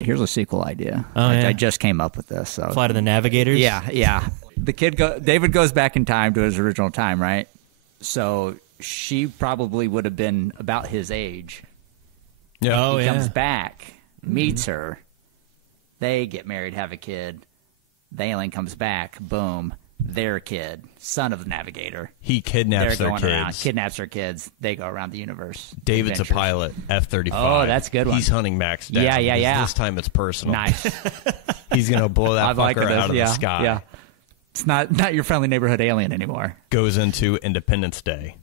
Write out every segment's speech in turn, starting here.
Here's a sequel idea. Oh, yeah. I just came up with this. So. Flight of the Navigators? Yeah. The David goes back in time to his original time, right? So she probably would have been about his age. Yeah. He comes back, meets her. They get married, have a kid. The alien comes back. Boom. Their kid, son of the Navigator. He kidnaps their kids. Around, kidnaps their kids. They go around the universe. David's adventures. a pilot, F-35. Oh, that's a good one. He's hunting Max down. Yeah. This time it's personal. Nice. He's going to blow that fucker out of the sky. Yeah. It's not your friendly neighborhood alien anymore. Goes into Independence Day.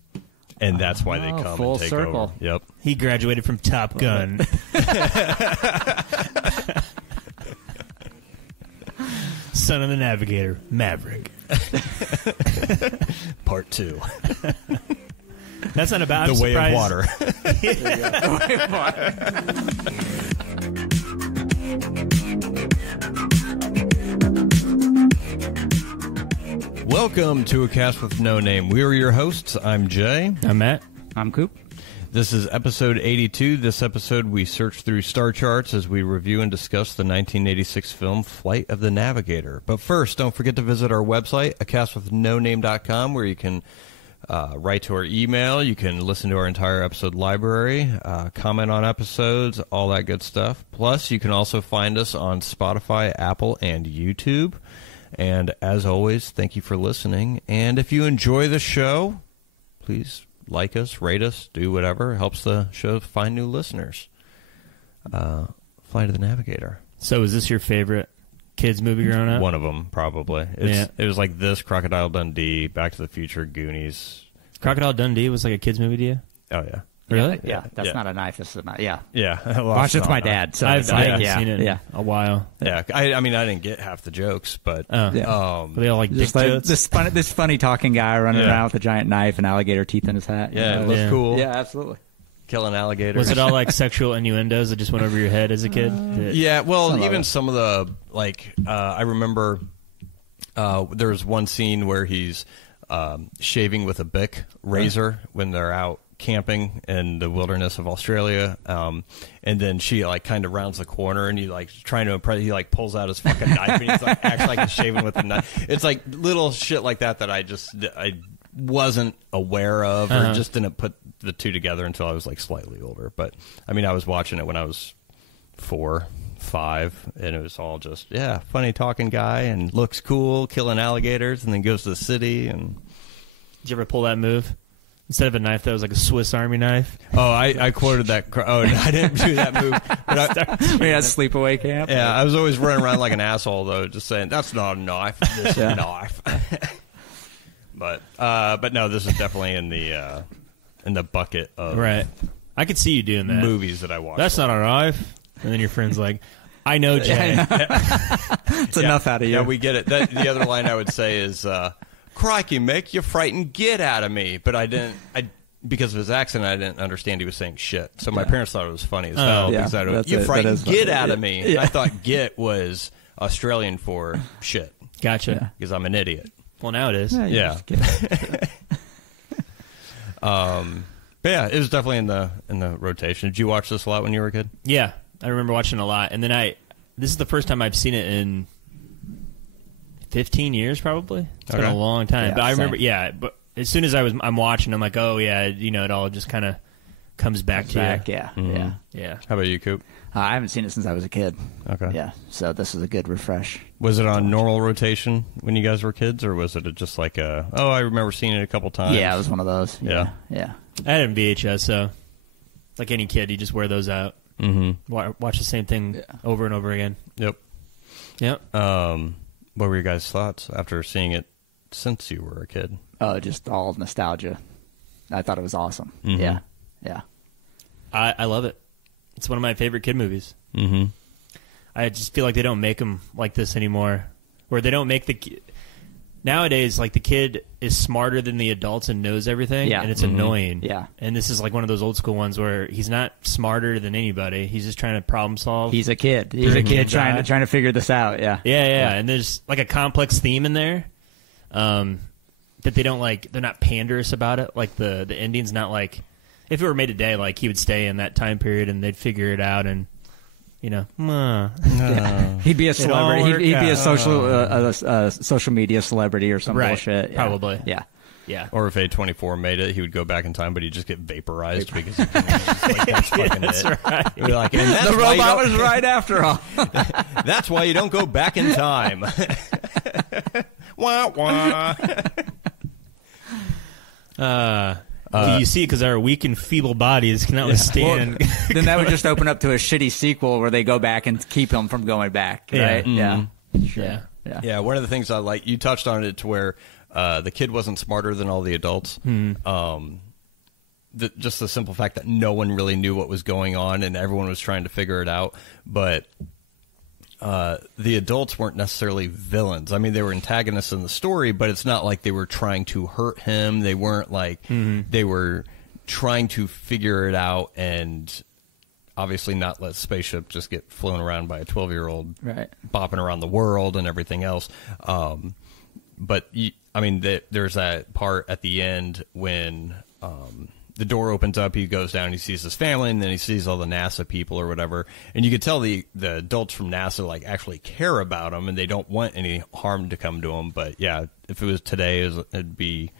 And that's why they come full and take circle. over. Yep. He graduated from Top Gun. Son of the Navigator, Maverick. Part 2. That's not about The Way of Water. The Way of Water. Welcome to A Cast with No Name. We are your hosts. I'm Jay. I'm Matt. I'm Coop. This is episode 82. This episode, we search through star charts as we review and discuss the 1986 film Flight of the Navigator. But first, don't forget to visit our website, acastwithnoname.com, where you can write to our email. You can listen to our entire episode library, comment on episodes, all that good stuff. Plus, you can also find us on Spotify, Apple, and YouTube. And as always, thank you for listening. And if you enjoy the show, please like us, rate us, do whatever. It helps the show find new listeners. Flight of the Navigator. So is this your favorite kids movie growing up? One of them, probably. It was like this, Crocodile Dundee, Back to the Future, Goonies. Crocodile Dundee was like a kids movie to you? Oh, yeah. Really? Yeah. That's not a knife. This is a knife. Yeah. Yeah. Watched it with my dad. So I it's haven't like, seen it in a while. Yeah. I mean, I didn't get half the jokes, but... Were they all like dick jokes? This funny talking guy running around with a giant knife and alligator teeth in his hat. Yeah, it looks cool. Yeah, absolutely. Killing alligators. Was it all like sexual innuendos that just went over your head as a kid? Yeah, well, even some of the, like, I remember there was one scene where he's shaving with a Bic razor when they're out camping in the wilderness of Australia, and then she like kind of rounds the corner and he like trying to impress, he like pulls out his fucking knife and he's like acts like he's shaving with a knife. It's like little shit like that I wasn't aware of or just didn't put the two together until I was like slightly older. But I mean, I was watching it when I was 4, 5, and it was all just funny talking guy and looks cool, killing alligators, and then goes to the city. And did you ever pull that move? Instead of a knife that was like a Swiss Army knife? Oh, I quoted that. Oh, no, I didn't do that move. But we had sleepaway camp. Yeah, I was always running around like an asshole, though, just saying, that's not a knife. This is a knife. But no, this is definitely in the bucket of I could see you doing that. Movies that I watch. That's not a knife. And then your friend's like, I know, Jay. It's enough out of you. Yeah, we get it. The other line I would say is, crikey, Mick, you frightened git out of me. But because of his accent, I didn't understand he was saying shit. So my parents thought it was funny as hell. Because you frightened git out of me. Yeah. I thought git was Australian for shit. Gotcha. Because I'm an idiot. Well, now it is. Yeah. But yeah, it was definitely in the rotation. Did you watch this a lot when you were a kid? Yeah, I remember watching it a lot. And then this is the first time I've seen it in 15 years, probably. It's been a long time. But I remember, but as soon as I'm watching, I'm like, oh, yeah, it all just kind of comes back to you. Yeah, yeah. How about you, Coop? I haven't seen it since I was a kid. Okay. Yeah, so this is a good refresh. Was it on normal rotation when you guys were kids, or was it just like I remember seeing it a couple times? Yeah, it was one of those. Yeah. I had it in VHS, so like any kid, you just wear those out. Mm-hmm. Watch the same thing over and over again. Yep. What were your guys' thoughts after seeing it since you were a kid? Oh, just all nostalgia. I thought it was awesome. Mm-hmm. Yeah. I love it. It's one of my favorite kid movies. Mm-hmm. I just feel like they don't make them like this anymore, where they don't make nowadays, like the kid is smarter than the adults and knows everything, and it's annoying. Yeah. And this is like one of those old school ones where he's not smarter than anybody. He's just trying to problem solve. He's a kid. He's a kid trying to figure this out. Yeah. And there's like a complex theme in there that they don't like. They're not panderous about it. Like the ending's not like, if it were made today, like he would stay in that time period and they'd figure it out and you know, yeah. He'd be a celebrity. He'd be a social media celebrity or some bullshit. Yeah. Probably. Yeah. Yeah. Or if A24 made it, he would go back in time, but he'd just get vaporized because he that's fucking that's it. Right. He'd be like, and that's the robot was right after all. That's why you don't go back in time. Wah, wah. You see, because our weak and feeble bodies cannot withstand. Well, then that would just open up to a shitty sequel where they go back and keep him from going back, right? Mm-hmm. Yeah. Sure. Yeah. One of the things I like, you touched on it to where the kid wasn't smarter than all the adults. Just the simple fact that no one really knew what was going on and everyone was trying to figure it out. But the adults weren't necessarily villains. I mean, they were antagonists in the story, but it's not like they were trying to hurt him. They weren't like they were trying to figure it out and obviously not let spaceship just get flown around by a 12-year-old bopping around the world and everything else. But there's that part at the end when the door opens up, he goes down, he sees his family, and then he sees all the NASA people or whatever. And you could tell the adults from NASA like actually care about him, and they don't want any harm to come to him. But yeah, if it was today, it'd be,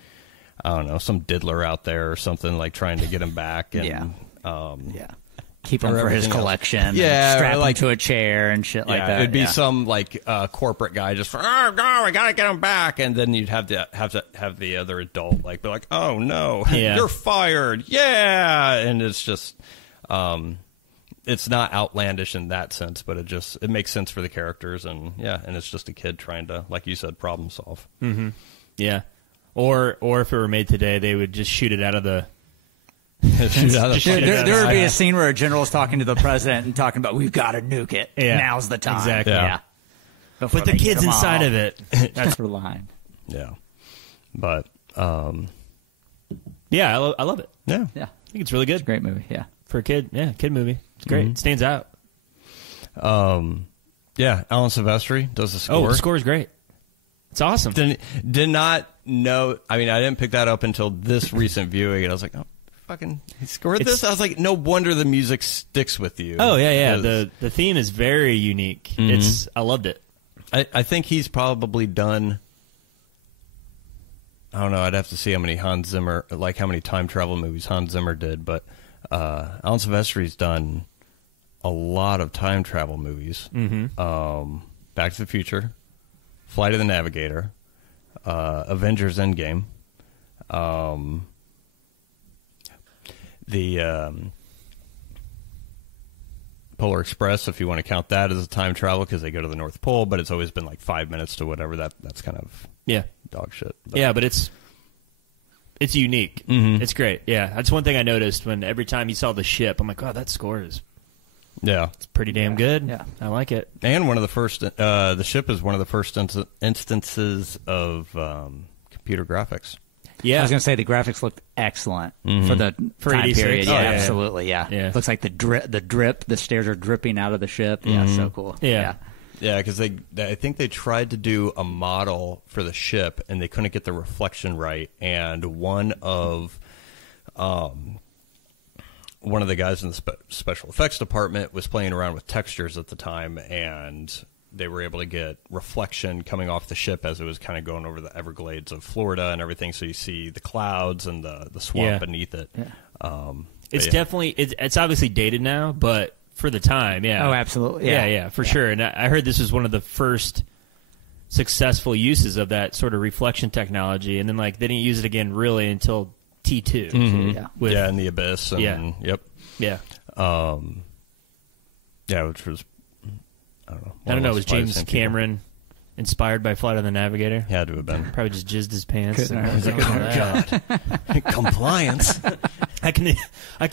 I don't know, some diddler out there or something like trying to get him back. And, keep him for his collection. Yeah, strap him to a chair and shit like that. It'd be some like corporate guy just, oh no, we gotta get him back, and then you'd have to have the other adult like be like, oh no, you're fired, and it's just, it's not outlandish in that sense, but it makes sense for the characters, and it's just a kid trying to, like you said, problem solve. Mm-hmm. Yeah, or if it were made today, they would just shoot it out of the. There would be a scene where a general's talking to the president and talking about, we've got to nuke it. Yeah. Now's the time. Exactly. Yeah. Put the kids inside of it. That's the line. Yeah. But, I love it. Yeah. I think it's really good. It's a great movie. Yeah. For a kid. Yeah. Kid movie. It's great. It stands out. Alan Silvestri does the score. Oh, the score is great. It's awesome. Did not know. I mean, I didn't pick that up until this recent viewing, and I was like, oh. Fucking he scored this. I was like, no wonder the music sticks with you. Oh yeah. The theme is very unique. I loved it. I think he's probably done. I don't know. I'd have to see how many how many time travel movies Hans Zimmer did, but Alan Silvestri's done a lot of time travel movies. Back to the Future, Flight of the Navigator, Avengers Endgame. The Polar Express, if you want to count that as a time travel, because they go to the North Pole, but it's always been like 5 minutes to whatever. That's kind of dog shit. But it's unique. It's great. Yeah, that's one thing I noticed when every time you saw the ship, I'm like, oh, that score is it's pretty damn good. Yeah, I like it. And one of the first, the ship is one of the first instances of computer graphics. Yeah, I was going to say the graphics looked excellent for time 86. period. Oh, yeah, absolutely. Yeah. Looks like the drip, the stairs are dripping out of the ship. Yeah, so cool. Yeah, because I think they tried to do a model for the ship and they couldn't get the reflection right. And one of the guys in the special effects department was playing around with textures at the time, and they were able to get reflection coming off the ship as it was kind of going over the Everglades of Florida and everything. So you see the clouds and the swamp beneath it. Yeah. It's definitely, it's obviously dated now, but for the time, Oh, absolutely. Yeah, for sure. And I heard this was one of the first successful uses of that sort of reflection technology. And then they didn't use it again really until T2. So, in the Abyss. And, Yeah. Which was, I don't know. I don't know. Was James Cameron inspired by Flight of the Navigator? Had to have been. Probably just jizzed his pants. God. Compliance. I can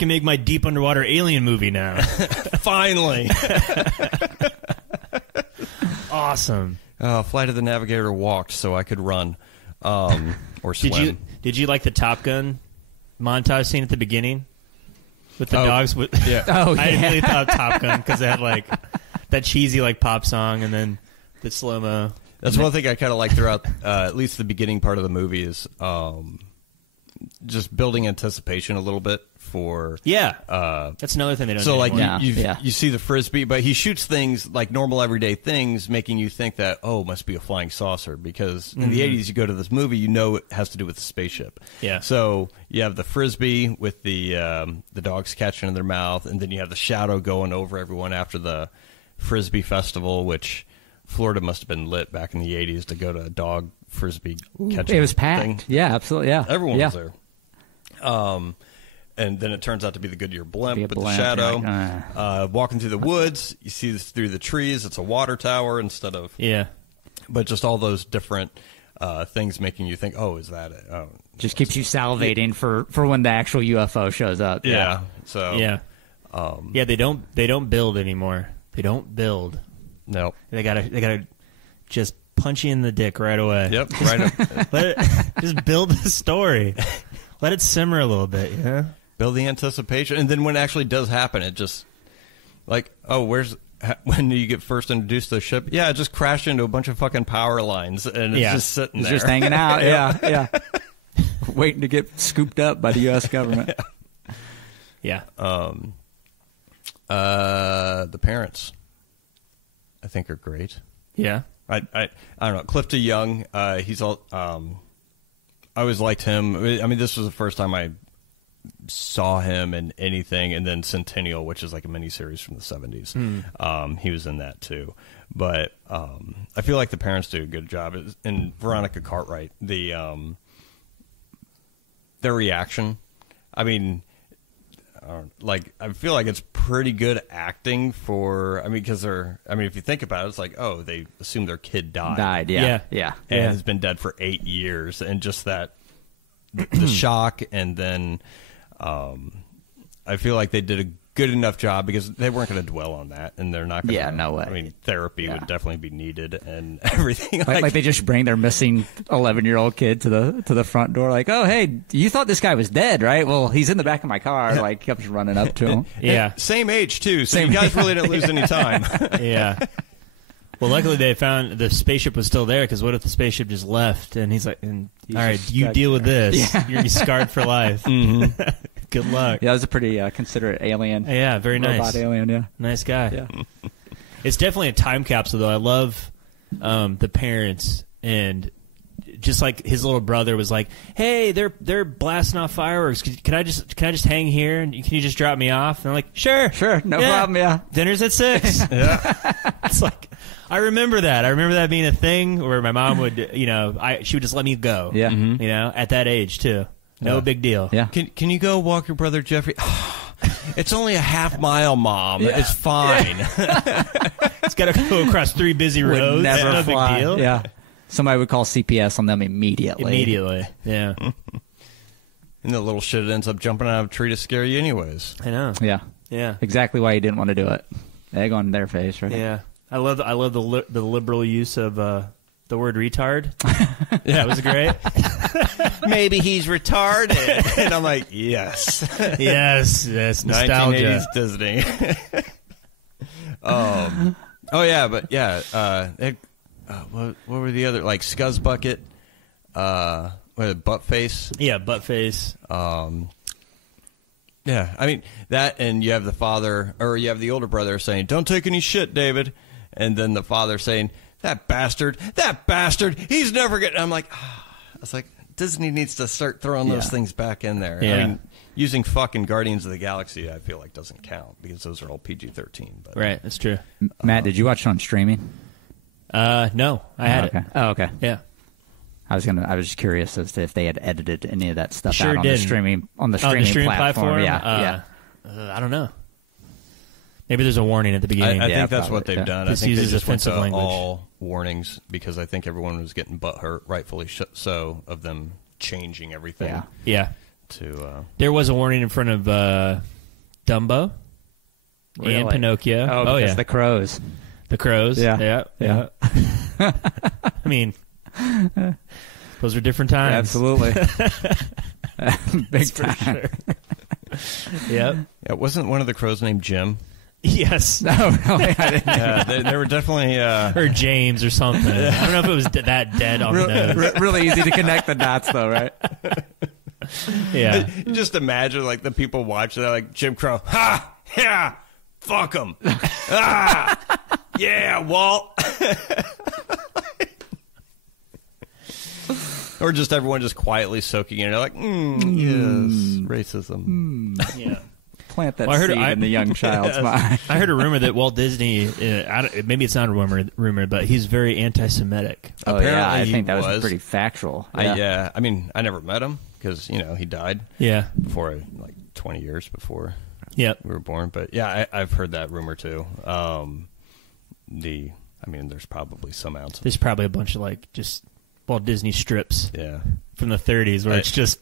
make my deep underwater alien movie now. Finally. Awesome. Flight of the Navigator walked so I could run or swim. Did you like the Top Gun montage scene at the beginning with the dogs? I really thought Top Gun because they had that cheesy pop song and then the slow-mo. That's one thing I kind of like throughout at least the beginning part of the movie is just building anticipation a little bit for that's another thing they don't. So do like anymore. you see the frisbee, but he shoots things like normal everyday things, making you think that it must be a flying saucer, because in the 80s you go to this movie, it has to do with the spaceship. Yeah. So you have the frisbee with the dogs catching in their mouth, and then you have the shadow going over everyone after the frisbee festival, which Florida must have been lit back in the 80s to go to a dog frisbee catching. It was packed. Thing. Yeah, absolutely. Yeah, everyone was there. And then it turns out to be the Goodyear blimp with the shadow. Like, walking through the woods, you see this through the trees. It's a water tower instead of but just all those different things making you think, is that it? Oh, just keeps you salivating for when the actual UFO shows up. Yeah. So they don't build anymore. They don't build. No, they gotta just punch you in the dick right away. Yep, right up. Just build the story. Let it simmer a little bit. Yeah, build the anticipation, and then when it actually does happen, it just like, when you get first introduced to the ship? Yeah, it just crashed into a bunch of fucking power lines, and it's just sitting there, just hanging out. yeah, waiting to get scooped up by the U.S. government. Yeah. The parents, I think, are great. Yeah. I don't know. Clifton Young, he's all. I always liked him. I mean, this was the first time I saw him in anything, and then Centennial, which is like a miniseries from the 70s. He was in that too. But I feel like the parents do a good job. And Veronica Cartwright, their reaction. I mean, I feel like it's pretty good acting because if you think about it, it's like, they assume their kid died. Yeah. And has been dead for 8 years, and just that, the shock, and then I feel like they did a good enough job because they weren't going to dwell on that, and they're not going to. Yeah, no way. I mean, therapy would definitely be needed, and everything. Like they just bring their missing 11-year-old kid to the front door, like, oh, hey, you thought this guy was dead, right? Well, he's in the back of my car. Like, kept running up to him. And same age too. So you guys really didn't lose any time. Yeah. Well, luckily they found the spaceship was still there, because what if the spaceship just left? And he's like, all right, you deal with this. Yeah. You're going to be scarred for life. Mm-hmm. Good luck. Yeah, that was a pretty considerate alien. Yeah, very nice. Robot alien, yeah. Nice guy. Yeah. It's definitely a time capsule, though. I love the parents, and just like his little brother was like, "Hey, they're blasting off fireworks. Can I just hang here, and can you just drop me off?" And I'm like, "Sure, no problem. Yeah, dinner's at 6." Yeah, it's like I remember that. I remember that being a thing where my mom would, she would just let me go. Yeah, at that age too. No big deal. Yeah. Can you go walk your brother Jeffrey? It's only a half mile, Mom. Yeah. It's fine. It's got to go across 3 busy roads. Would never no fly. Big deal. Yeah. Somebody would call CPS on them immediately. Yeah. And the little shit ends up jumping out of a tree to scare you anyways. I know. Yeah. Exactly why you didn't want to do it. Egg on their face, right? Yeah. I love the liberal use of the word retard. Yeah, that was great. Maybe he's retarded. And I'm like, yes. Yes, nostalgia. 1980s Disney. What were the other, like Scuzz Bucket, Butt Face? Yeah, Butt Face. Yeah, I mean, that, and you have the father, or you have the older brother saying, "Don't take any shit, David." And then the father saying, that bastard, he's never getting... I'm like, I was like, Disney needs to start throwing those things back in there. Yeah. I mean, using fucking Guardians of the Galaxy, I feel like doesn't count, because those are all PG-13. But, right, that's true. Matt, did you watch it on streaming? No, I had it. Oh, okay. Yeah. I was just curious as to if they had edited any of that stuff out on didn't. the streaming platform. Yeah. I don't know. Maybe there's a warning at the beginning. I think that's what they've done. This I think uses they just went offensive to language. all warnings, because I think everyone was getting butthurt, rightfully so, of them changing everything. Yeah. There was a warning in front of Dumbo and Pinocchio. Oh, yeah. The crows. The crows. Yeah. I mean, those are different times. Yeah, absolutely. Big time. Sure. Yep. Yeah, wasn't one of the crows named Jim? Yes. No, really. I didn't. Yeah, they were definitely... or James or something. I don't know if it was that dead on the nose. Really easy to connect the dots, though, right? Yeah. Just imagine like the people watching that, like Jim Crow. Ha! Yeah! Fuck him! Ah! Yeah, Walt! Or just everyone just quietly soaking in it, like, yes, racism. Yeah. Plant that seed in the young child's mind. I heard a rumor that Walt Disney, maybe it's not a rumor, but he's very anti-Semitic. Oh, apparently, yeah, I think that was pretty factual. I mean, I never met him because, he died. Yeah. Before, like, 20 years before we were born. But, yeah, I've heard that rumor, too. There's probably some ounce. There's probably a bunch of, like, just Walt Disney strips from the 30s where it's just...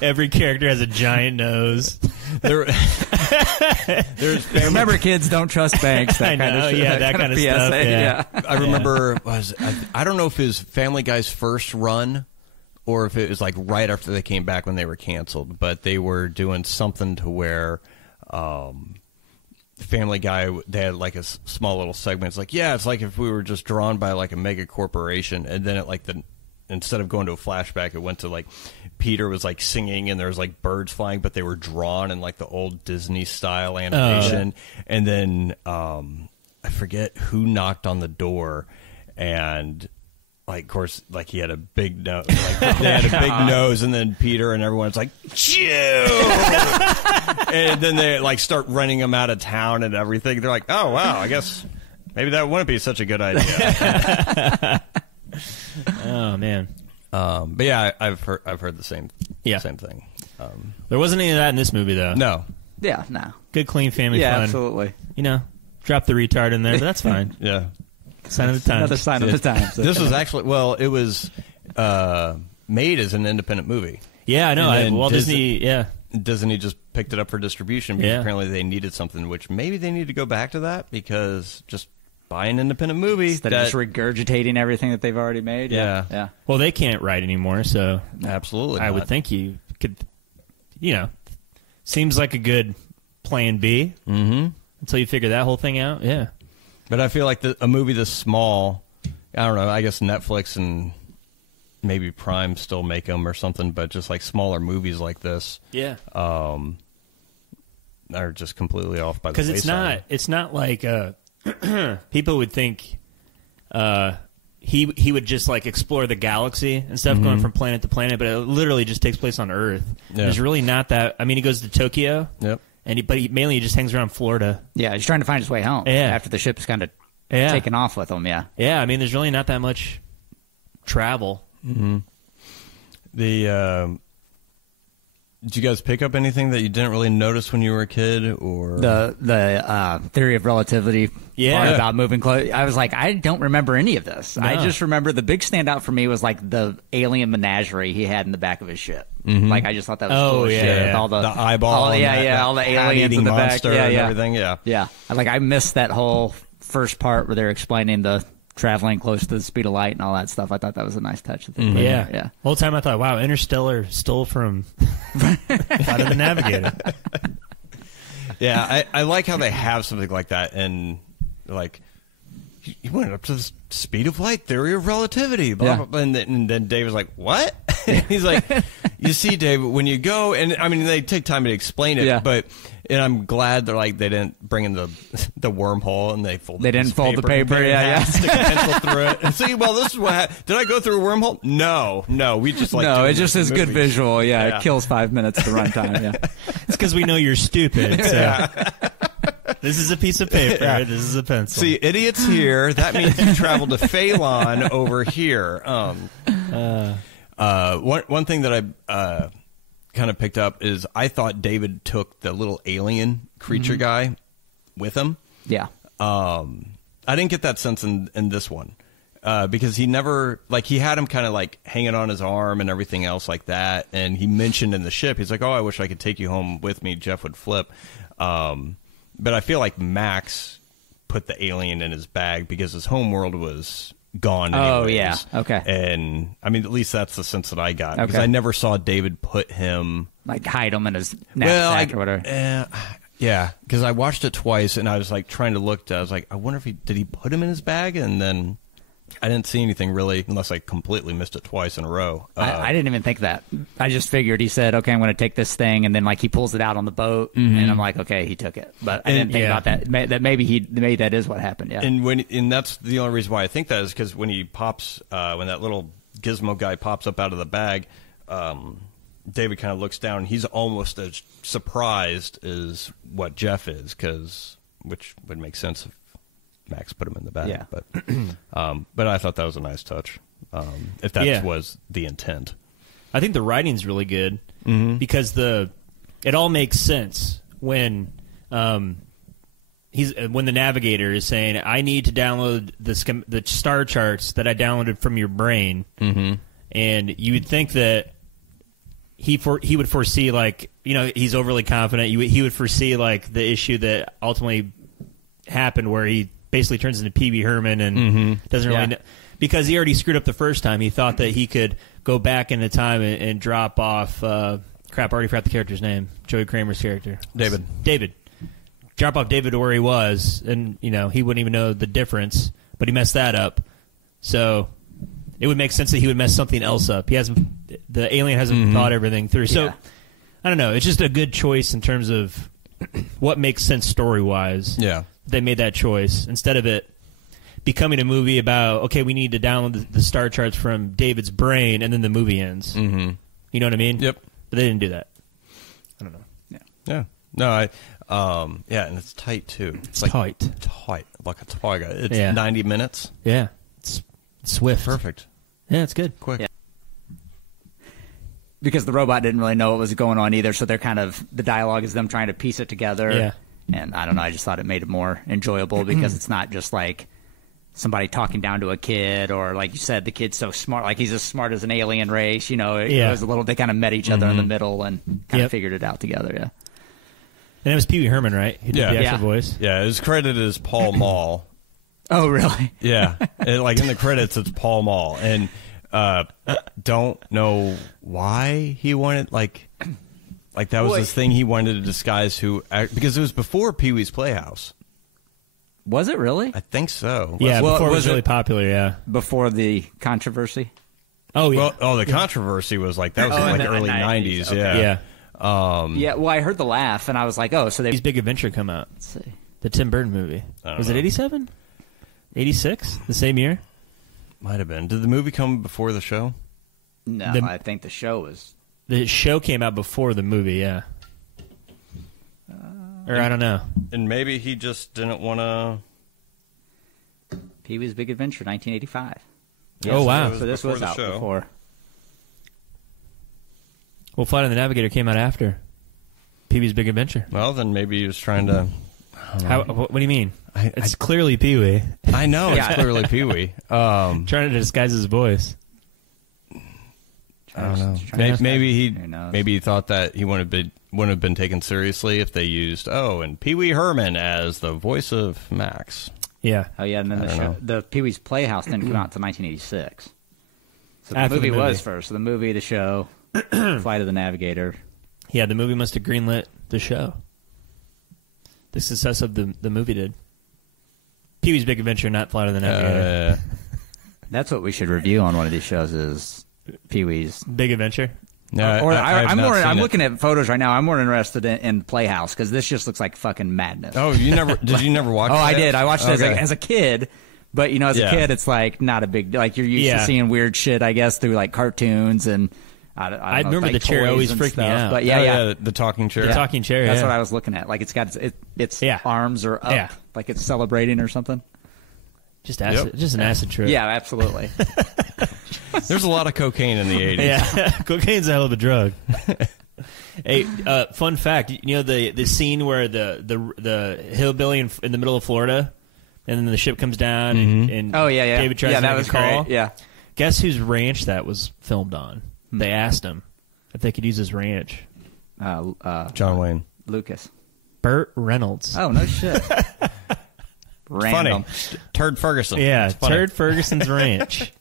Every character has a giant nose. Remember, kids, don't trust banks. That kind of shit. Yeah, that kind of PSA, stuff. Yeah. I remember, I don't know if it was Family Guy's first run or if it was like right after they came back when they were canceled, but they were doing something to where Family Guy, they had like a small little segment. It's like, it's like if we were just drawn by like a mega corporation, and then instead of going to a flashback, it went to like Peter was like singing and there was like birds flying, but they were drawn in like the old Disney style animation. And then I forget who knocked on the door, and like, of course, like he had a big nose, like they had a big nose, and then Peter and everyone's like, chew. And then they like start running him out of town and everything. They're like, oh wow, I guess maybe that wouldn't be such a good idea. Oh man. But yeah, I've heard the same thing. There wasn't any of that in this movie though. No. Yeah, no. Good, clean family fun. Yeah, absolutely. Drop the retard in there, but that's fine. Yeah. Sign of the times. Another sign of the times. This was actually, it was made as an independent movie. Yeah, I know. Walt Disney, Disney just picked it up for distribution because apparently they needed something, which maybe they need to go back to that because just buy an independent movie. Instead of just regurgitating everything that they've already made. Yeah. Well, they can't write anymore, so absolutely I would think you could, seems like a good plan B until you figure that whole thing out. Yeah. But I feel like a movie this small, I don't know, I guess Netflix and maybe Prime still make them or something, but just like smaller movies like this are just completely off by the wayside. Because it's not like people would think he would just like explore the galaxy and stuff, going from planet to planet, but it literally just takes place on Earth. Yeah. There's really not that. I mean, he goes to Tokyo. Yep. But he mainly just hangs around Florida. Yeah, he's trying to find his way home. Yeah. After the ship's kind of taken off with him. Yeah. Yeah, I mean, there's really not that much travel. Mm-hmm. Did you guys pick up anything that you didn't really notice when you were a kid, or the theory of relativity part about moving close? I was like, I don't remember any of this. No. I just remember the big standout for me was like the alien menagerie he had in the back of his ship. Like I just thought that was cool as shit. With all the eyeball, all the aliens in the back, and everything. Yeah. Like I missed that whole first part where they're explaining the traveling close to the speed of light and all that stuff. I thought that was a nice touch. Yeah. The whole time I thought, wow, Interstellar stole from out of the Navigator. Yeah, I like how they have something like that, and like you went up to the speed of light, theory of relativity, blah, blah, blah. And then Dave was like, what? He's like, you see, Dave, when you go, and I mean, they take time to explain it, but. And I'm glad they didn't bring in the wormhole and they didn't fold the paper. Stick a pencil through it. And see, well, this is what happened. Did I go through a wormhole? No, we just like it just is good visual. Yeah, it kills 5 minutes to runtime. Yeah, it's because we know you're stupid. So. This is a piece of paper. Yeah. This is a pencil. See, idiots here. That means you traveled to Phelan over here. One thing that I. Kind of picked up is I thought David took the little alien creature guy with him. Yeah. I didn't get that sense in this one because he never, like, he had him kind of like hanging on his arm and everything else like that. And he mentioned in the ship, he's like, oh, I wish I could take you home with me. Jeff would flip. But I feel like Max put the alien in his bag because his home world was gone anyways. Oh, yeah. Okay. And, I mean, at least that's the sense that I got. Because I never saw David put him... Like, hide him in his knapsack or whatever. Yeah, because I watched it twice, and I was, like, trying to look... I was like, I wonder if did he put him in his bag? And then I didn't see anything really, unless I completely missed it twice in a row. I didn't even think that. I just figured he said, "Okay, I'm going to take this thing," and then like he pulls it out on the boat, and I'm like, "Okay, he took it." But I didn't think about that. That maybe that is what happened. Yeah, and that's the only reason why I think that is because when he pops, when that little gizmo guy pops up out of the bag, David kind of looks down. And he's almost as surprised as what Jeff is, which would make sense if Max put him in the bag. Yeah. But I thought that was a nice touch, if that was the intent. I think the writing's really good because it all makes sense when when the Navigator is saying, "I need to download the star charts that I downloaded from your brain," and you would think that he would foresee, like, he's overly confident. He would foresee like the issue that ultimately happened where he basically turns into Pee Wee Herman and doesn't really know, because he already screwed up the first time. He thought that he could go back into time and drop off crap, I already forgot the character's name. Joey Kramer's character. David. Drop off David to where he was, and he wouldn't even know the difference, but he messed that up. So it would make sense that he would mess something else up. The alien hasn't thought everything through. So I don't know. It's just a good choice in terms of what makes sense story-wise. Yeah. They made that choice instead of it becoming a movie about, okay, we need to download the star charts from David's brain, and then the movie ends. You know what I mean? Yep. But they didn't do that. I don't know. Yeah. No, and it's tight too. It's like tight, like a toy. It's 90 minutes. Yeah, it's swift, perfect. Yeah, it's good, quick. Yeah. Because the robot didn't really know what was going on either, so they're the dialogue is them trying to piece it together. Yeah. And I don't know, I just thought it made it more enjoyable because it's not just like somebody talking down to a kid, or like you said, the kid's so smart, like he's as smart as an alien race. It was a little. They kind of met each other in the middle and kind of figured it out together. Yeah. And it was Pee Wee Herman, right? He did the actual voice. Yeah, his credit is Paul Mall. Oh, really? Yeah, like in the credits, it's Paul Mall, and don't know why he wanted like that was his thing. He wanted to disguise because it was before Pee Wee's Playhouse. Was it really? I think so. Yeah, before it was really popular. Yeah, before the controversy. Oh yeah. Well, the controversy was like that was in the early 90s. Okay. Yeah. Well, I heard the laugh, and I was like, oh, so His Big Adventure come out. Let's see. The Tim Burton movie. Was it 87? 86? The same year? Might have been. Did the movie come before the show? No, I think the show was. The show came out before the movie, yeah. Or I don't know. And maybe he just didn't want to. Pee Wee's Big Adventure, 1985. Yes, oh, wow. So this was out before. Well, Flight of the Navigator came out after Pee Wee's Big Adventure. Well, then maybe he was trying to. What do you mean? It's clearly Pee Wee. I know it's clearly Pee Wee. Trying to disguise his voice. I don't know. Maybe he thought that he wouldn't have been taken seriously if they used and Pee Wee Herman as the voice of Max. Yeah. Oh yeah, and then the Pee Wee's Playhouse didn't come out until 1986. So the movie was first. So the movie, the show, Flight of the Navigator. Yeah, the movie must have greenlit the show. The success of the movie did. Pee Wee's Big Adventure, not Flight of the Navigator. That's what we should review on one of these shows is Pee Wee's Big Adventure. No, I'm looking at photos right now. I'm more interested in Playhouse because this just looks like fucking madness. Oh, you never watch? Oh, I did. I watched it as a kid. But as a kid, it's like not a big like you're used to seeing weird shit, I guess, through like cartoons and. I remember like the chair always freaked me out. But the talking chair. The talking chair. That's what I was looking at. Like it's got its arms are up, like it's celebrating or something. Just acid, just an acid trip. Yeah, absolutely. There's a lot of cocaine in the 80s. Yeah, cocaine's a hell of a drug. Hey, fun fact: the scene where the hillbilly in the middle of Florida, and then the ship comes down, and David tries to make a call. Great. Yeah, guess whose ranch that was filmed on? They asked him if they could use his ranch. John Wayne, Lucas, Burt Reynolds. Oh no shit. Random. Funny. Turd Ferguson. Yeah, Turd Ferguson's ranch.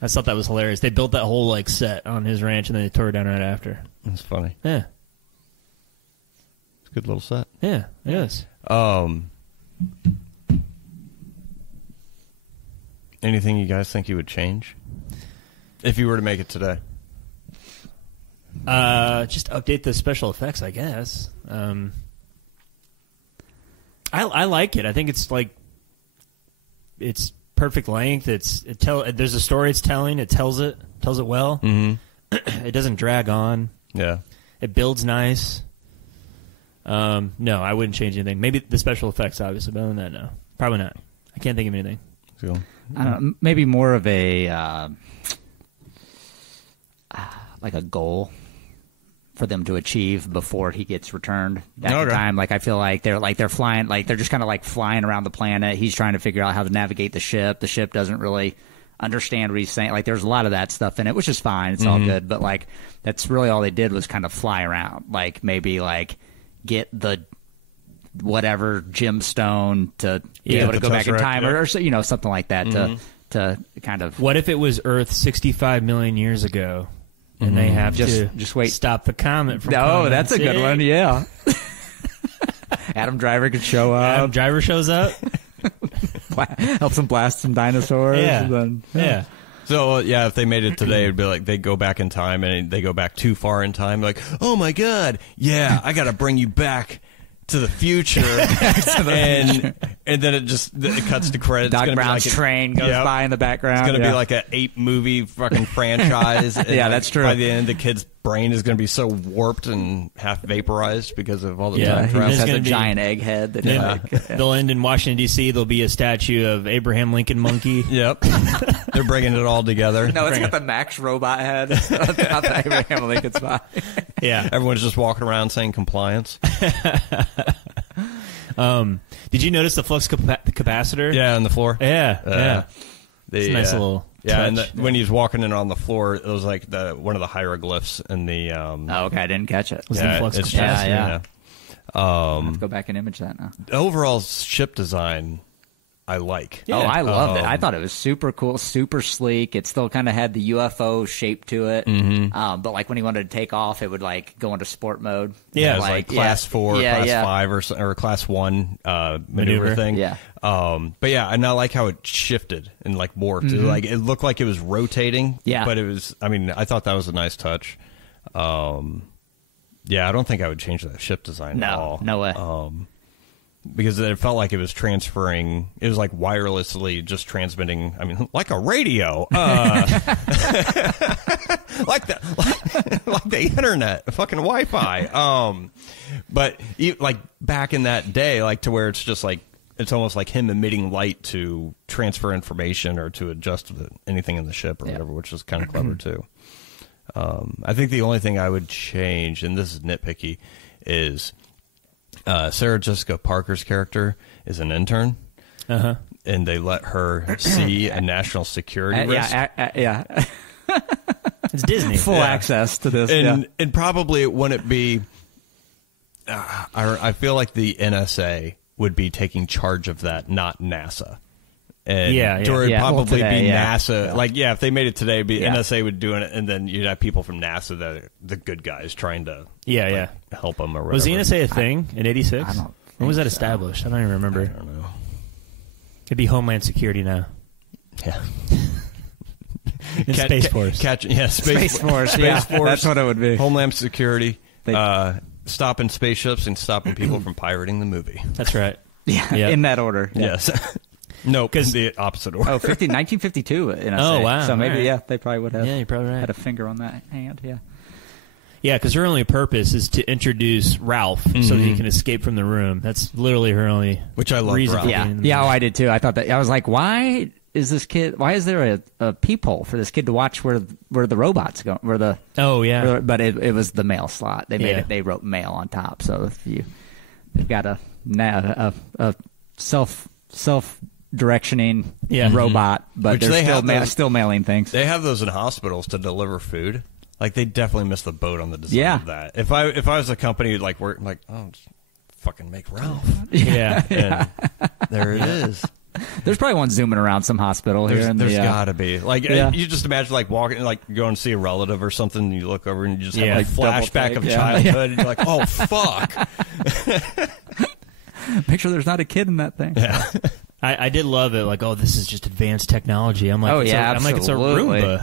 I just thought that was hilarious. They built that whole set on his ranch, and then they tore it down right after. That's funny. Yeah. It's a good little set. Yeah, it is. Anything you guys think you would change if you were to make it today? Just update the special effects, I guess. I like it. I think it's like it's perfect length. There's a story it's telling. It tells it well. Mm-hmm. It doesn't drag on. Yeah. It builds nice. No, I wouldn't change anything. Maybe the special effects, obviously, but other than that, no. Probably not. I can't think of anything. Cool. I don't know, maybe more of a like a goal for them to achieve before he gets returned back in time. Like, I feel like they're flying, like they're just kind of like flying around the planet. He's trying to figure out how to navigate the ship. The ship doesn't really understand what he's saying. Like, there's a lot of that stuff in it, which is fine. It's all good. But like, that's really all they did was kind of fly around. Like, maybe like get the whatever gemstone to be able to go back in time, or something like that to kind of. What if it was Earth 65 million years ago? And they have to just wait. Stop the comet from coming. Oh, that's a good one, yeah. Adam Driver could show up. Adam Driver shows up. Helps him blast some dinosaurs. Yeah. Yeah. So, if they made it today, it would be like they go back in time and they go back too far in time. Like, oh, my God, I got to bring you back to the future. And then it cuts to credits. Doc Brown's train goes by in the background. It's going to be like an 8-movie fucking franchise. Yeah, that's true. By the end, the kid's brain is going to be so warped and half vaporized because of all the time travel. He has a giant egghead. They'll end in Washington, D.C. There'll be a statue of Abraham Lincoln Monkey. Yep. They're bringing it all together. No, it's got the Max robot head. Not the Abraham Lincoln's body. Yeah. Everyone's just walking around saying compliance. Did you notice the flux capacitor? Yeah, on the floor. Yeah. It's a nice little touch. And when he was walking in on the floor, it was like one of the hieroglyphs in the. Okay, I didn't catch it. Was the flux capacitor? Yeah. I have to go back and image that now. The overall ship design, I like. Yeah. Oh, I loved it. I thought it was super cool, super sleek. It still kind of had the UFO shape to it. Mm-hmm. But like when he wanted to take off, it would like go into sport mode. Yeah, it was like class 4, class 5, or class 1 maneuver thing. Yeah. But and I like how it shifted and like morphed. Mm-hmm. Like it looked like it was rotating. Yeah. But it was. I mean, I thought that was a nice touch. I don't think I would change that ship design at all. No way. Because it felt like it was transferring. It was like wirelessly just transmitting. I mean, like a radio, like the internet, fucking Wi-Fi. But like back in that day, like to where it's just like it's almost like him emitting light to transfer information or to adjust anything in the ship or whatever, which is kind of clever too. I think the only thing I would change, and this is nitpicky, is. Sarah Jessica Parker's character is an intern, and they let her see a national security risk. It's Disney. Full access to this. And probably it wouldn't be... I feel like the NSA would be taking charge of that, not NASA. And it would probably be NASA. Like, if they made it today, NSA would do it, and then you'd have people from NASA that are the good guys trying to help them or whatever. Was the NSA a thing in 86? When was that established? I don't even remember. I don't know. It'd be Homeland Security now. Yeah. Space Force. Space Force. That's what it would be. Homeland Security. Stopping spaceships and stopping people from pirating the movie. That's right. In that order. Yes. No, because the opposite order. 1952 NSA. Oh, wow. So maybe, they probably would have you're probably right. had a finger on that hand, Yeah, because her only purpose is to introduce Ralph so that he can escape from the room. That's literally her only Which I love reason Ralph. for being in the movie. I did too. I thought that. I was like, why is there a peephole for this kid to watch where the robots go? But it was the mail slot. They made it. They wrote mail on top. So if they've got a self directioning robot, but Which they're still mailing things. They have those in hospitals to deliver food. Like they definitely missed the boat on the design of that. If I was a company like just fucking make Ralph. Yeah. There it is. There's probably one zooming around some hospital here. There's gotta be. Like you just imagine like walking, like going to see a relative or something, and you look over and you just have like flashback of childhood, and you're like, oh fuck. Make sure there's not a kid in that thing. Yeah. I did love it. Like, oh, this is just advanced technology. I'm like, oh yeah, I'm like, it's a Roomba.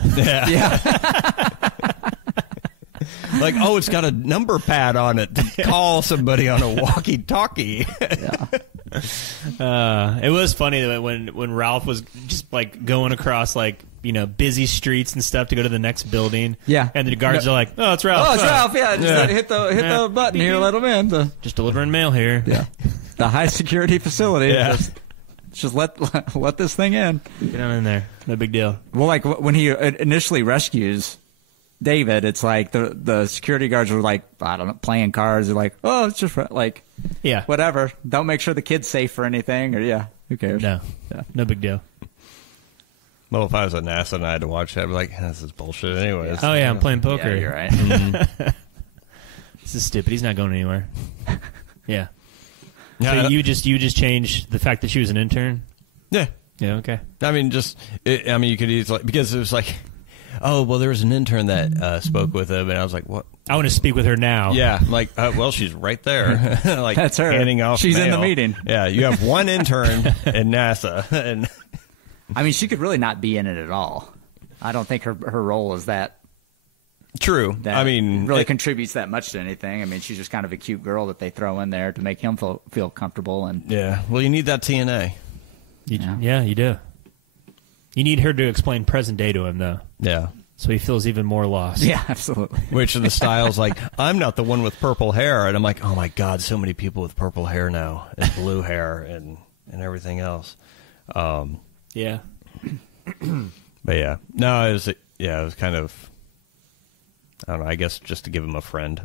Yeah. Like, oh, it's got a number pad on it to call somebody on a walkie-talkie. Yeah. It was funny that when Ralph was just like going across like busy streets and stuff to go to the next building. Yeah. And the guards are like, oh, it's Ralph. Oh, it's Ralph. Yeah. Just hit the button here. Let him in. Just delivering mail here. Yeah. The high security facility. Yeah. Just let this thing in. Get on in there. No big deal. Well, like when he initially rescues David, it's like the security guards were like, I don't know, playing cards. They're like, oh, it's just like, yeah, whatever. Don't make sure the kid's safe for anything, or who cares? No, no big deal. Well, if I was at NASA and I had to watch that, I'd be like, this is bullshit anyways. Oh yeah, I'm playing poker. Yeah, you're right. Mm-hmm. This is stupid. He's not going anywhere. Yeah. So you just changed the fact that she was an intern? Yeah. Yeah, okay. I mean, you could easily, because it was like, oh, well, there was an intern that spoke with him, and I was like, what? I want to speak with her now. Yeah, I'm like, well, she's right there. Like, that's her. Handing off She's mail. in the meeting. Yeah, you have one intern in NASA. And I mean, she could really not be in it at all. I don't think her role is that. True. That I mean, really contributes that much to anything. I mean, she's just kind of a cute girl that they throw in there to make him feel comfortable. And yeah, well, you need that TNA. Yeah, you do. You need her to explain present day to him, though. Yeah. So he feels even more lost. Yeah, absolutely. Which of the styles, like, I'm not the one with purple hair. And I'm like, oh, my God, so many people with purple hair now and blue hair and everything else. Yeah. But, yeah. No, it was kind of, I don't know, I guess just to give him a friend.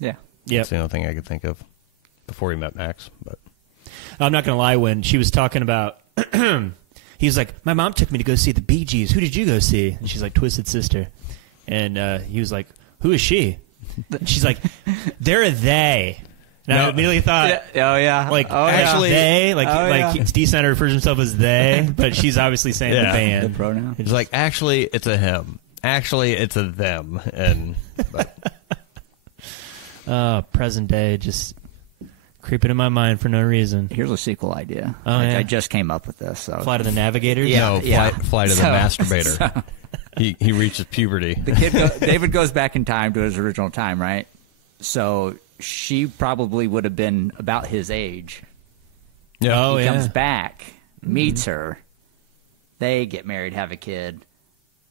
Yeah. Yeah. That's the only thing I could think of before he met Max. But I'm not going to lie, when she was talking about... He was like, my mom took me to go see the Bee Gees. Who did you go see? And she's like, Twisted Sister. And he was like, who is she? And she's like, they're a they. And I immediately thought, actually, they, like Dee Snider refers to himself as they, but she's obviously saying the band. The pronoun. It's like, actually, it's a him. Actually, it's a them. And present day, just creeping in my mind for no reason. Here's a sequel idea. Oh, yeah. I just came up with this. So. Flight of the Navigator? Yeah. No, Flight of the Masturbator. So, he reaches puberty. The kid David goes back in time to his original time, right? So she probably would have been about his age. Yeah. He comes back, meets her. They get married, have a kid.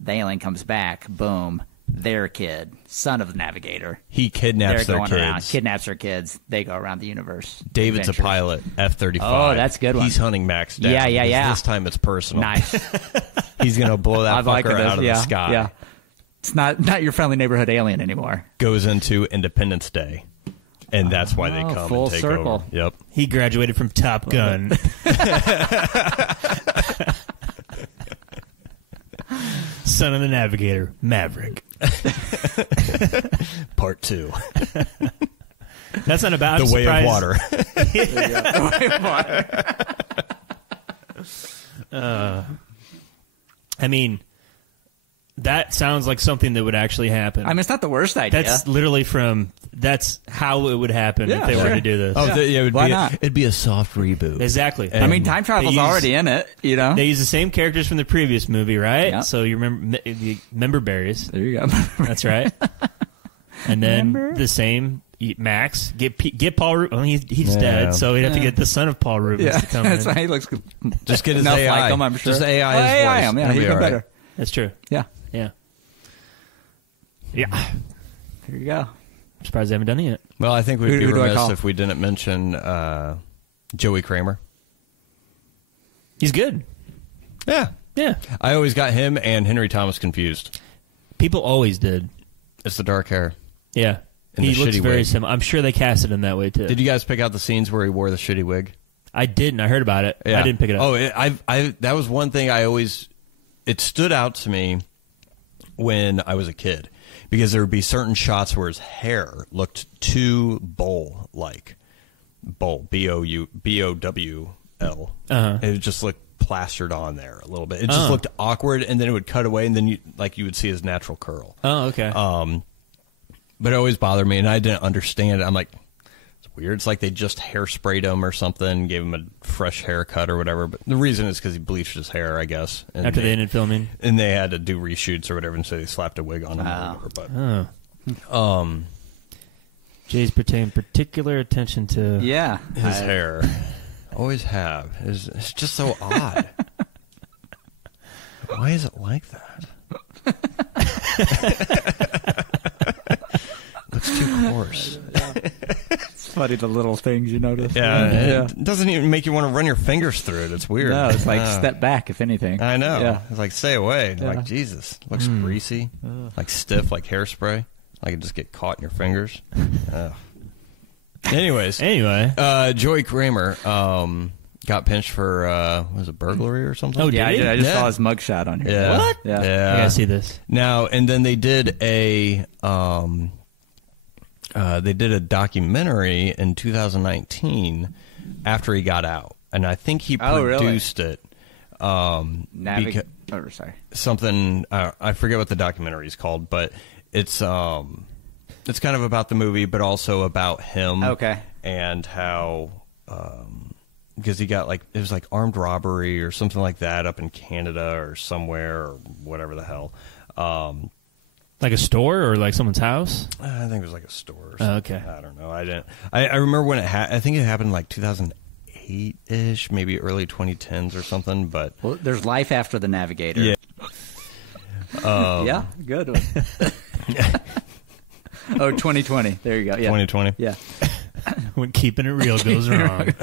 The alien comes back, boom. Their kid, son of the Navigator. He kidnaps their kids. Kidnaps their kids. They go around the universe. David's a pilot, F-35. Oh, that's a good one. He's hunting Max down. Yeah. This time it's personal. Nice. He's going to blow that fucker out of the sky. Yeah. It's not your friendly neighborhood alien anymore. Goes into Independence Day. And that's why they come full and take circle. over. Yep. He graduated from Top Gun. Son of the Navigator, Maverick. Part 2. That's not about The Way of Water. The Way of Water. I mean, that sounds like something that would actually happen. I mean, it's not the worst idea. That's literally that's how it would happen if they were to do this. Oh, Why not? It'd be a soft reboot. Exactly. I mean, time travel's already in it, you know? They use the same characters from the previous movie, right? Yeah. So you remember the member berries. There you go. That's right. And then the same Max, get Paul Rubens. Well, he's dead, so he'd have to get the son of Paul Rubens to come that's in. Right. He looks good. Just get his Enough AI. like him, I'm sure. Just AI his voice. him. Yeah, he's better. That's true. Yeah. Yeah. Here you go. I'm surprised they haven't done it yet. Well, I think we'd be Who do I remiss call? if we didn't mention Joey Kramer. He's good. Yeah. Yeah. I always got him and Henry Thomas confused. People always did. It's the dark hair. Yeah. And he the looks shitty very wig. similar. I'm sure they casted him that way, too. Did you guys pick out the scenes where he wore the shitty wig? I didn't. I heard about it. Yeah. I didn't pick it up. Oh, that was one thing it stood out to me when I was a kid. Because there would be certain shots where his hair looked too bowl-like. Bowl, B-O-W-L. It just looked plastered on there a little bit. It just looked awkward, and then it would cut away, and then you would see his natural curl. Oh, okay. But it always bothered me, and I didn't understand it. I'm like, it's a weird. It's like they just hairsprayed him or something, gave him a fresh haircut or whatever. But the reason is because he bleached his hair, I guess. And after they ended filming, and they had to do reshoots or whatever, and so they slapped a wig on him. Or whatever, but Jay's paying particular attention to his hair. Always have. It's just so odd. Why is it like that? Looks too coarse. It's funny, the little things you notice. Yeah. It doesn't even make you want to run your fingers through it. It's weird. No, it's like step back, if anything. I know. Yeah. It's like stay away. Like, Jesus. Looks greasy. Like stiff, like hairspray. Like it just get caught in your fingers. Anyways. Joey Kramer got pinched for, was it burglary or something? Oh, yeah, I just saw his mugshot on here. Yeah. What? Yeah. I gotta see this. Now, and then they did a documentary in 2019 after he got out, and I think he produced it. Sorry. Something I forget what the documentary is called, but it's kind of about the movie, but also about him. Okay. And how because he got it was like armed robbery or something like that up in Canada or somewhere or whatever the hell. Like a store or like someone's house? I think it was like a store or something. Okay. I don't know. I didn't. I remember when I think it happened like 2008-ish, maybe early 2010s or something. But there's life after the Navigator. Yeah. Yeah, good one. 2020. There you go. Yeah. 2020. Yeah. When keeping it real goes wrong.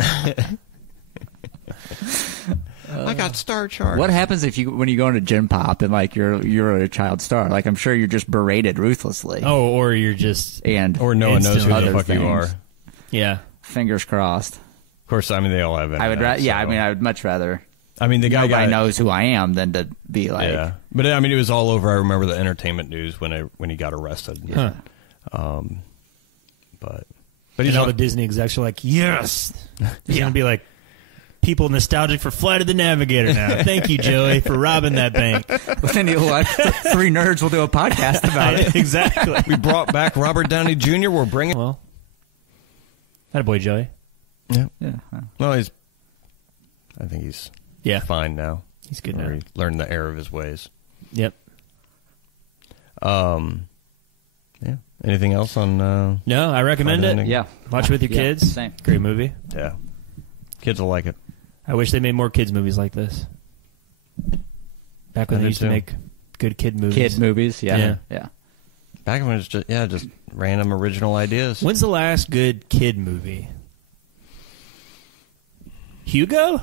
I got star chart. What happens when you go into Gym Pop and like you're a child star? Like I'm sure you're just berated ruthlessly. Oh, or you're just or no one knows who the fuck you are. Yeah. Fingers crossed. Of course, I mean they all have. I would much rather. I mean, the guy knows who I am than to be like. Yeah, but I mean, it was all over. I remember the entertainment news when he got arrested. Yeah. But he's all the Disney execs are like, yes. He's gonna be like, people nostalgic for Flight of the Navigator now. Thank you, Joey, for robbing that bank. Well, then three nerds will do a podcast about it. Exactly. We brought back Robert Downey Jr. We're bringing. Well, attaboy, Joey. Yeah. Yeah. Well, I think he's fine now. He's good now. He learned the error of his ways. Yep. Yeah. Anything else on? No, I recommend it. Yeah. Watch it with your kids. Same. Great movie. Yeah. Kids will like it. I wish they made more kids movies like this. Back when they used to make good kid movies. Kid movies, yeah. Back when it was just random original ideas. When's the last good kid movie? Hugo?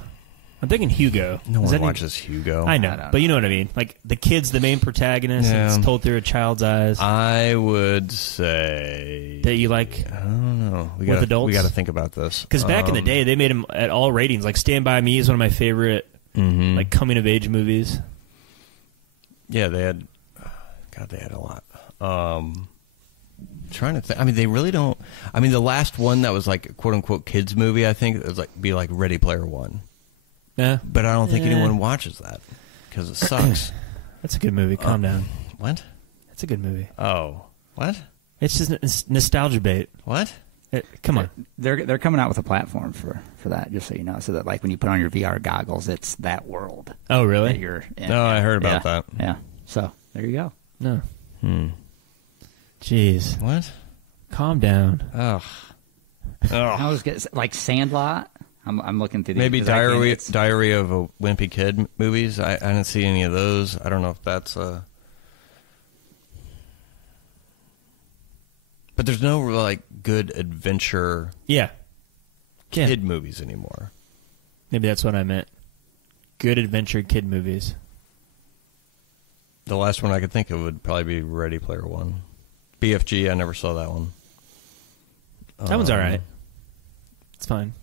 I'm thinking Hugo. No one watches Hugo. I know, but you know what I mean. Like the kid's the main protagonist, and it's told through a child's eyes. I would say that you like. I don't know. With adults, we got to think about this. Because back in the day, they made them at all ratings. Like Stand By Me is one of my favorite, like coming of age movies. Yeah, they had. God, they had a lot. Trying to think. I mean, they really don't. I mean, the last one that was like quote unquote kids movie, I think, it was like Ready Player One. Yeah, but I don't think anyone watches that because it sucks. That's a good movie. Calm down. What? That's a good movie. Oh, what? It's just nostalgia bait. What? Come on. They're coming out with a platform for that, just so you know, so that like when you put on your VR goggles, it's that world. Oh, really? That you're in. No, I heard about that. Yeah. So there you go. No. Jeez. What? Calm down. Ugh. I was like Sandlot. I'm looking through these. Maybe Diary of a Wimpy Kid movies. I didn't see any of those. I don't know if that's but there's no like good adventure kid movies anymore. Maybe that's what I meant. Good adventure kid movies. The last one I could think of would probably be Ready Player One. BFG, I never saw that one. That one's all right. It's fine.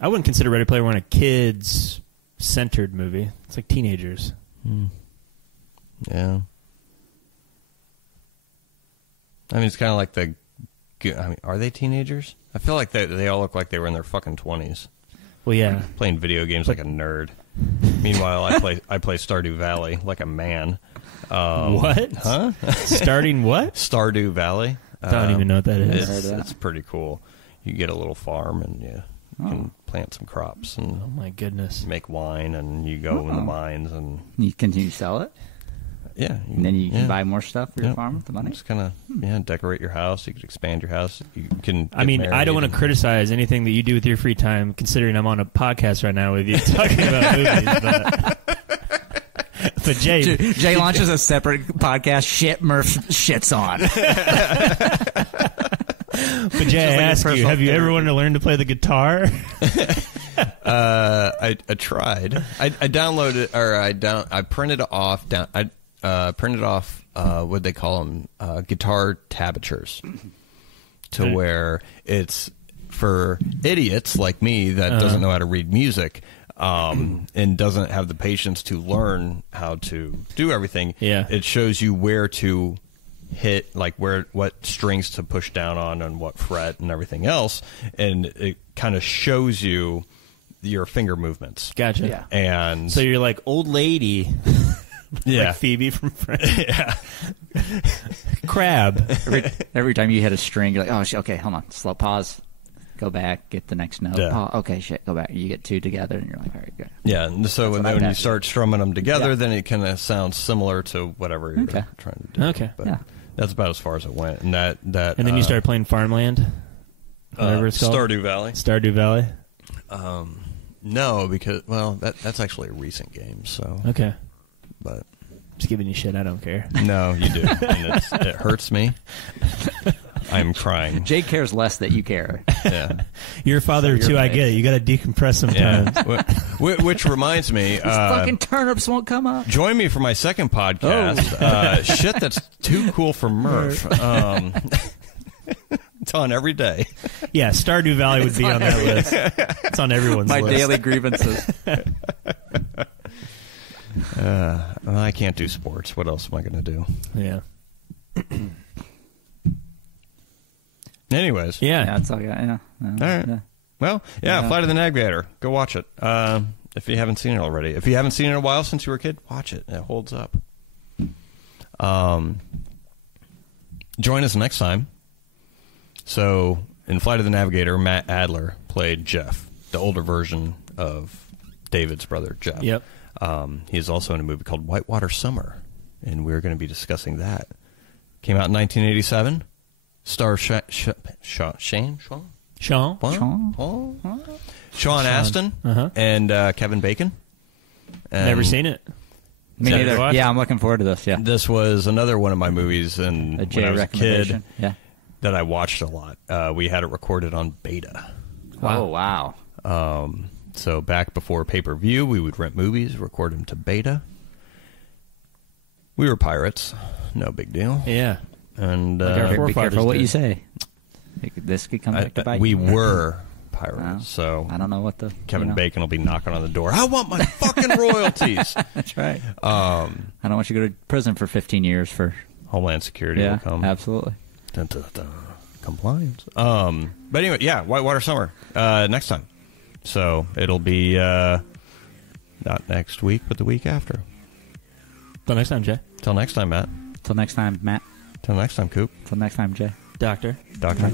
I wouldn't consider Ready Player One a kids-centered movie. It's like teenagers. Yeah. I mean, it's kind of like are they teenagers? I feel like they all look like they were in their fucking 20s. Well, yeah. Playing video games like a nerd. Meanwhile, I play Stardew Valley like a man. What? Huh? Starting what? Stardew Valley. I don't even know what that is. It's pretty cool. you get a little farm and you can plant some crops and oh my goodness, make wine, and you go in the mines and you continue to sell it. Yeah, and then you can buy more stuff for your farm with the money. Just kind of decorate your house. You can expand your house. You can. I mean, I don't want to criticize anything that you do with your free time, considering I'm on a podcast right now with you talking about movies. But Jay launches a separate podcast. Shit Murph shits on. But Jay, I ask you, have you ever wanted to learn to play the guitar? I tried. I downloaded or I printed off printed off what they call them, guitar tablatures, to where it's for idiots like me that doesn't know how to read music, and doesn't have the patience to learn how to do everything. Yeah. It shows you where to hit, like what strings to push down on and what fret and everything else, and it kind of shows you your finger movements. Gotcha. Yeah. And so you're like old lady. Yeah. Like Phoebe from Friends. Yeah. Crab. Every time you hit a string, you're like, oh, okay, hold on. Slow pause. Go back. Get the next note. Yeah. Okay, shit. Go back. You get two together, and you're like, all right, good. Yeah. And so when you start strumming them together, then it kind of sounds similar to whatever you're trying to do. Okay. But that's about as far as it went. And and then you started playing Farmland? Whatever it's called? Stardew Valley. Stardew Valley? No, because, well, that's actually a recent game, so. Okay. But just giving you shit. I don't care. No, you do. And it hurts me. I'm crying. Jake cares less that you care. Yeah. You're a father too. I get it. You got to decompress sometimes. Yeah. Which reminds me, fucking turnips won't come up. Join me for my second podcast. Shit that's too cool for Murph. It's on every day. Yeah, Stardew Valley would be on that list. It's on everyone's list. My daily grievances. Well, I can't do sports. What else am I going to do? Yeah. Anyways. Yeah. That's all I got. Yeah. All right. Yeah. Well, Flight of the Navigator. Go watch it. If you haven't seen it already. If you haven't seen it in a while since you were a kid, watch it. It holds up. Join us next time. So, in Flight of the Navigator, Matt Adler played Jeff, the older version of David's brother, Jeff. Yep. He is also in a movie called Whitewater Summer, and we're going to be discussing that. Came out in 1987. Stars Sean Astin and Kevin Bacon. And never seen it. Me neither. Yeah, I'm looking forward to this. Yeah, this was another one of my movies, and when I was a kid, that I watched a lot. We had it recorded on beta. Wow! Oh, wow! So back before pay-per-view, we would rent movies, record them to beta. We were pirates, no big deal. Yeah, and be careful what you say. This could come back to bite you. We were pirates, so I don't know what Kevin Bacon will be knocking on the door. I want my fucking royalties. That's right. I don't want you to go to prison for 15 years for Homeland Security. Yeah, will come. Absolutely. Dun, dun, dun. Compliance. But anyway, Whitewater Summer next time. So it'll be not next week, but the week after. Till next time, Jay. Till next time, Matt. Till next time, Matt. Till next time, Coop. Till next time, Jay. Doctor. Doctor.